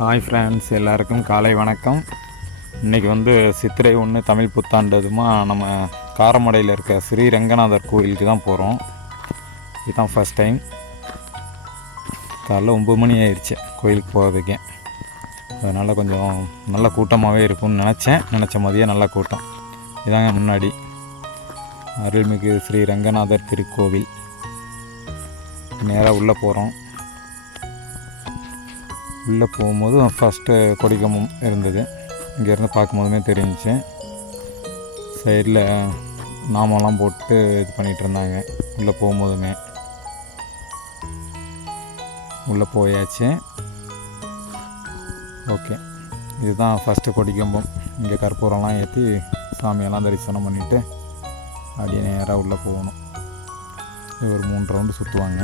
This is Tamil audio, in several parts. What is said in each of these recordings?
ஹாய் ஃப்ரெண்ட்ஸ், எல்லாருக்கும் காலை வணக்கம். இன்றைக்கி வந்து சித்திரை 1 தமிழ் புத்தாண்டதுமா நம்ம காரமடையில் இருக்க ஸ்ரீ ரங்கநாதர் கோயிலுக்கு தான் போகிறோம். இதுதான் ஃபஸ்ட் டைம். காலைல 9 மணி ஆயிடுச்சு கோயிலுக்கு போகிறதுக்கே. அதனால் கொஞ்சம் நல்ல கூட்டமாகவே இருக்கும்னு நினச்ச மாதிரியே நல்ல கூட்டம். இதாங்க முன்னாடி அருள்மிகு ஸ்ரீ ரங்கநாதர் திருக்கோவில். நேராக உள்ளே போகிறோம். உள்ளே போகும்போது ஃபஸ்ட்டு கொடிக்கம்பம் இருந்தது. இங்கேருந்து பார்க்கும்போதுமே தெரிஞ்சிச்சு. சைடில் நாமெல்லாம் போட்டு இது பண்ணிகிட்டு இருந்தாங்க. உள்ளே போகும்போதுமே உள்ளே போயாச்சு. ஓகே, இதுதான் ஃபஸ்ட்டு கொடிக்கம்பம். இங்கே கற்பூரம்லாம் ஏற்றி சாமியெல்லாம் தரிசனம் பண்ணிவிட்டு அப்படியே நேராக உள்ளே போகணும். இது ஒரு 3 ரவுண்டு சுற்றுவாங்க.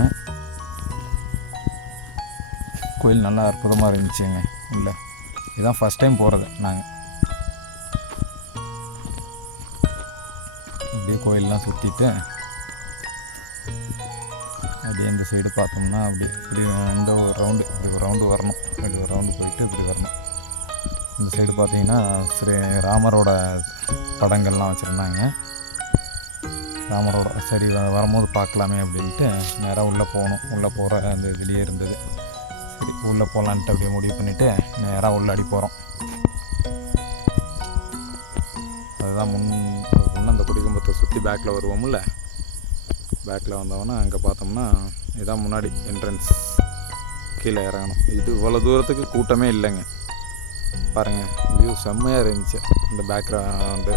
கோயில் நல்லா அற்புதமாக இருந்துச்சுங்க. இல்லை, இதுதான் ஃபஸ்ட் டைம் போகிறது நாங்கள். அப்படியே கோயிலெலாம் சுற்றிட்டு அப்படியே இந்த சைடு பார்த்தோம்னா இப்படி இந்த ஒரு ரவுண்டு இப்படி ஒரு ரவுண்டு வரணும். இப்படி ஒரு ரவுண்டு போயிட்டு இப்படி வரணும். இந்த சைடு பார்த்தீங்கன்னா ஸ்ரீ ராமரோட படங்கள்லாம் வச்சுருந்தாங்க. ராமரோட சரி வரும்போது பார்க்கலாமே அப்படின்ட்டு நேராக உள்ளே போகணும். உள்ளே போகிற அந்த இதுலேயே இருந்தது. சரி, உள்ளே போகலான்ட்டு அப்படியே முடிவு பண்ணிவிட்டு நேராக உள்ளே போகிறோம். அதுதான் முன்ன அந்த கொடிக்கம்பத்தை சுற்றி பேக்கில் வருவோம்ல. பேக்கில் வந்தோன்னா அங்கே பார்த்தோம்னா இதுதான் முன்னாடி என்ட்ரன்ஸ். கீழே இறங்கணும். இது இவ்வளோ தூரத்துக்கு கூட்டமே இல்லைங்க. பாருங்கள், வியூ செம்மையாக இருந்துச்சு. இந்த பேக்ரவுண்டு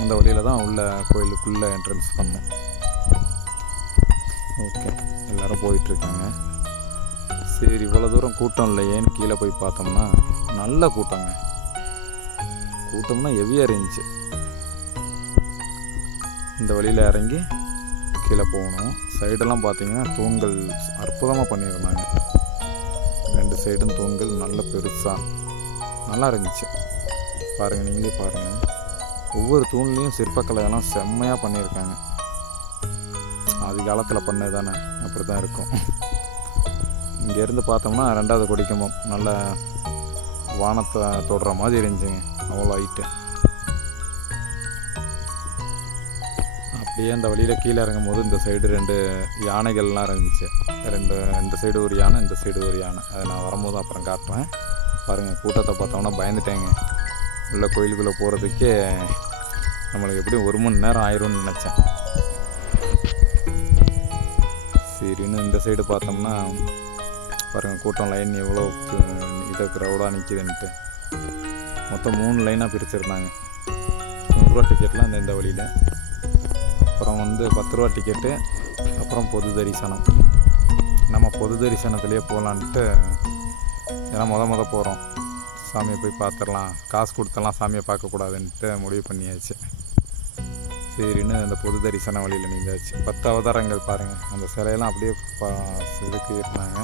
அந்த வழியில் தான் உள்ள கோயிலுக்குள்ளே என்ட்ரன்ஸ் பண்ணோம். ஓகே, எல்லோரும் போயிட்டுருக்காங்க. சரி, இவ்வளோ தூரம் கூட்டம் இல்லையேன்னு கீழே போய் பார்த்தோம்னா நல்ல கூட்டங்க. கூட்டம்னா ஹெவியாக இருந்துச்சு. இந்த வழியில் இறங்கி கீழே போகணும். சைடெல்லாம் பார்த்தீங்கன்னா தூண்கள் அற்புதமாக பண்ணியிருந்தாங்க. 2 சைடும் தூண்கள் நல்ல பெருசாக நல்லா இருந்துச்சு. பாருங்கள், நீங்களே பாருங்கள். ஒவ்வொரு தூண்லேயும் சிற்பக்கலையெல்லாம் செம்மையாக பண்ணியிருக்காங்க. ஆதி காலத்தில் பண்ணது தானே, அப்படி தான் இருக்கும். இங்கேருந்து பார்த்தோம்னா 2வது கொடிக்கம்பம் நல்ல வானத்தை தொடுற மாதிரி இருந்துச்சுங்க. அவ்வளோ ஹைட்டு. அப்படியே அந்த வழியில் கீழே இறங்கும் போது இந்த சைடு 2 யானைகள்லாம் இருந்துச்சு. இந்த சைடு ஒரு யானை, இந்த சைடு ஒரு யானை. அதை நான் வரும்போது அப்புறம் காட்டுறேன். பாருங்கள், கூட்டத்தை பார்த்தோம்னா பயந்துட்டேங்க. உள்ள கோயிலுக்குள்ளே போகிறதுக்கே நம்மளுக்கு எப்படியும் 1 மணி நேரம் ஆயிரும்னு நினச்சேன். சரின்னு இந்த சைடு பார்த்தோம்னா பாருங்கள், கூட்டம் லைன் எவ்வளோ இதை க்ரௌடாக நிற்கிதுன்ட்டு. மொத்தம் 3 லைனாக பிரிச்சுருந்தாங்க. 100 ரூபா டிக்கெட்லாம் இந்த வழியில். அப்புறம் வந்து 10 ரூபா டிக்கெட்டு. அப்புறம் பொது தரிசனம். நம்ம பொது தரிசனத்துலேயே போகலான்ட்டு, ஏன்னா முத போகிறோம், சாமியை போய் பார்த்துடலாம், காசு கொடுத்தலாம் சாமியை பார்க்கக்கூடாதுன்ட்டு முடிவு பண்ணியாச்சு. சரின்னு அந்த பொது தரிசன வழியில் நீந்தாச்சு. 10 அவதாரங்கள் பாருங்கள். அந்த சிலையெல்லாம் அப்படியே இதுக்கு இருந்தாங்க.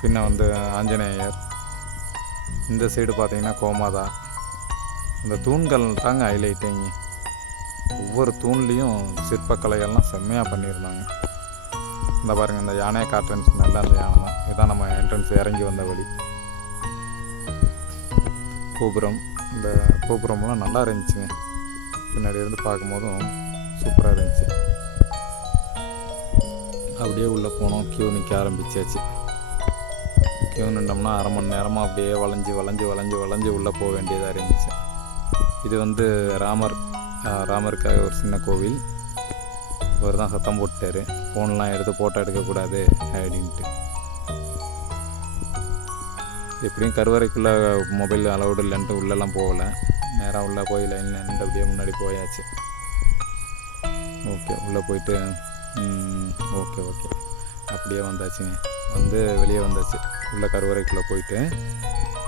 பின்ன வந்து ஆஞ்சநேயர். இந்த சைடு பார்த்தீங்கன்னா கோமாதா. இந்த தூண்கள் தாங்க ஹைலைட்டிங்க. ஒவ்வொரு தூண்லேயும் சிற்பக்கலைகள்லாம் செம்மையாக பண்ணியிருந்தாங்க. இந்த பாருங்கள், இந்த யானையை காட்டுறேன்னு சொன்னால அந்த யானை தான். இதுதான் நம்ம என்ட்ரன்ஸ் இறங்கி வந்த வழி. கோபுரம். இந்த கோபுரம்லாம் நல்லா இருந்துச்சுங்க. பின்னாடி இருந்து பார்க்கும்போதும் சூப்பராக இருந்துச்சு. அப்படியே உள்ளே போனோம். கியூ நிற்க ஆரம்பிச்சாச்சு. கியூ நின்றோம்னா 1/2 மணி நேரமாக அப்படியே வளைஞ்சு உள்ளே போக வேண்டியதாக இருந்துச்சு. இது வந்து ராமருக்காக ஒரு சின்ன கோவில். அவர் தான் சத்தம் போட்டார், ஃபோன்லாம் எடுத்து ஃபோட்டோ எடுக்கக்கூடாது அப்படின்ட்டு. எப்படியும் கருவறைக்குள்ளே மொபைல் அலௌடு இல்லைன்ட்டு உள்ளெல்லாம் போகலை. நேராக உள்ளே போய் லைனில் நின்று அப்படியே முன்னாடி போயாச்சு. ஓகே, உள்ளே போயிட்டு ஓகே அப்படியே வந்தாச்சுங்க. வெளியே வந்தாச்சு. உள்ள கருவறைக்குள்ளே போயிட்டு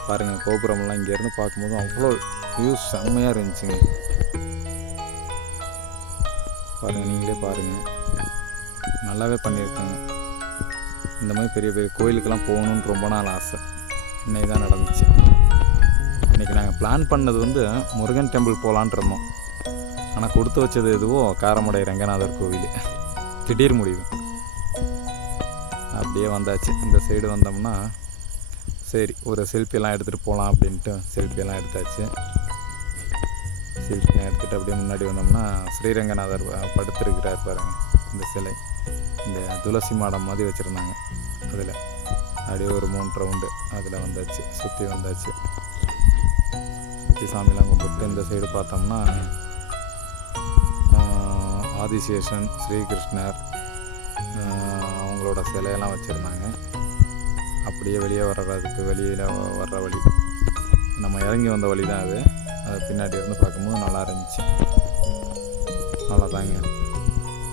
பாருங்கள், கோபுரம்லாம் இங்கேருந்து பார்க்கும்போது அவ்வளோ வியூ செம்மையாக இருந்துச்சுங்க. பாருங்கள், நீங்களே பாருங்கள், நல்லாவே பண்ணியிருக்காங்க. இந்த மாதிரி பெரிய பெரிய கோயிலுக்கெல்லாம் போகணுன்னு ரொம்ப நாள் ஆசை. இன்றைக்கி தான் நடந்துச்சு. இன்றைக்கி நாங்கள் பிளான் பண்ணது வந்து முருகன் டெம்பிள் போகலான்ட்டு இருந்தோம். ஆனால் கொடுத்து வச்சது எதுவோ காரமடை ரங்கநாதர் கோவில். திடீர் முடிவு. அப்படியே வந்தாச்சு. இந்த சைடு வந்தோம்னா சரி ஒரு செல்ஃபியெல்லாம் எடுத்துகிட்டு போகலாம் அப்படின்ட்டு செல்ஃபியெல்லாம் எடுத்தாச்சு. செல்ஃபியெல்லாம் எடுத்துகிட்டு அப்படியே முன்னாடி வந்தோம்னா ஸ்ரீரங்கநாதர் படுத்திருக்கிறார் பாருங்கள். இந்த சிலை இந்த துளசி மாடம் மாதிரி வச்சுருந்தாங்க. அதில் அப்படியே ஒரு 3 ரவுண்டு அதில் வந்தாச்சு, சுற்றி வந்தாச்சு. சுற்றி சாமிலாம் கும்பிட்டு இந்த சைடு பார்த்தோம்னா ஆதிசேஷன், ஸ்ரீகிருஷ்ணர் அவங்களோட சிலையெல்லாம் வச்சுருந்தாங்க. அப்படியே வெளியே வர்றதுக்கு வெளியில் வர்ற வழி, நம்ம இறங்கி வந்த வழி தான் அது. அதை பின்னாடி இருந்து பார்க்கும்போது நல்லா இருந்துச்சு. நல்லா தாங்க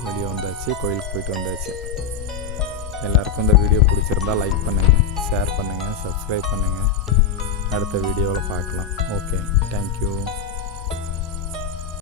வெளியே வந்தாச்சு, கோயிலுக்கு போயிட்டு வந்தாச்சு. எல்லாருக்கும் இந்த வீடியோ பிடிச்சிருந்தால் லைக் பண்ணுங்கள், ஷேர் பண்ணுங்கள், சப்ஸ்கிரைப் பண்ணுங்கள். அடுத்த வீடியோவில் பார்க்கலாம். Okay, thank you.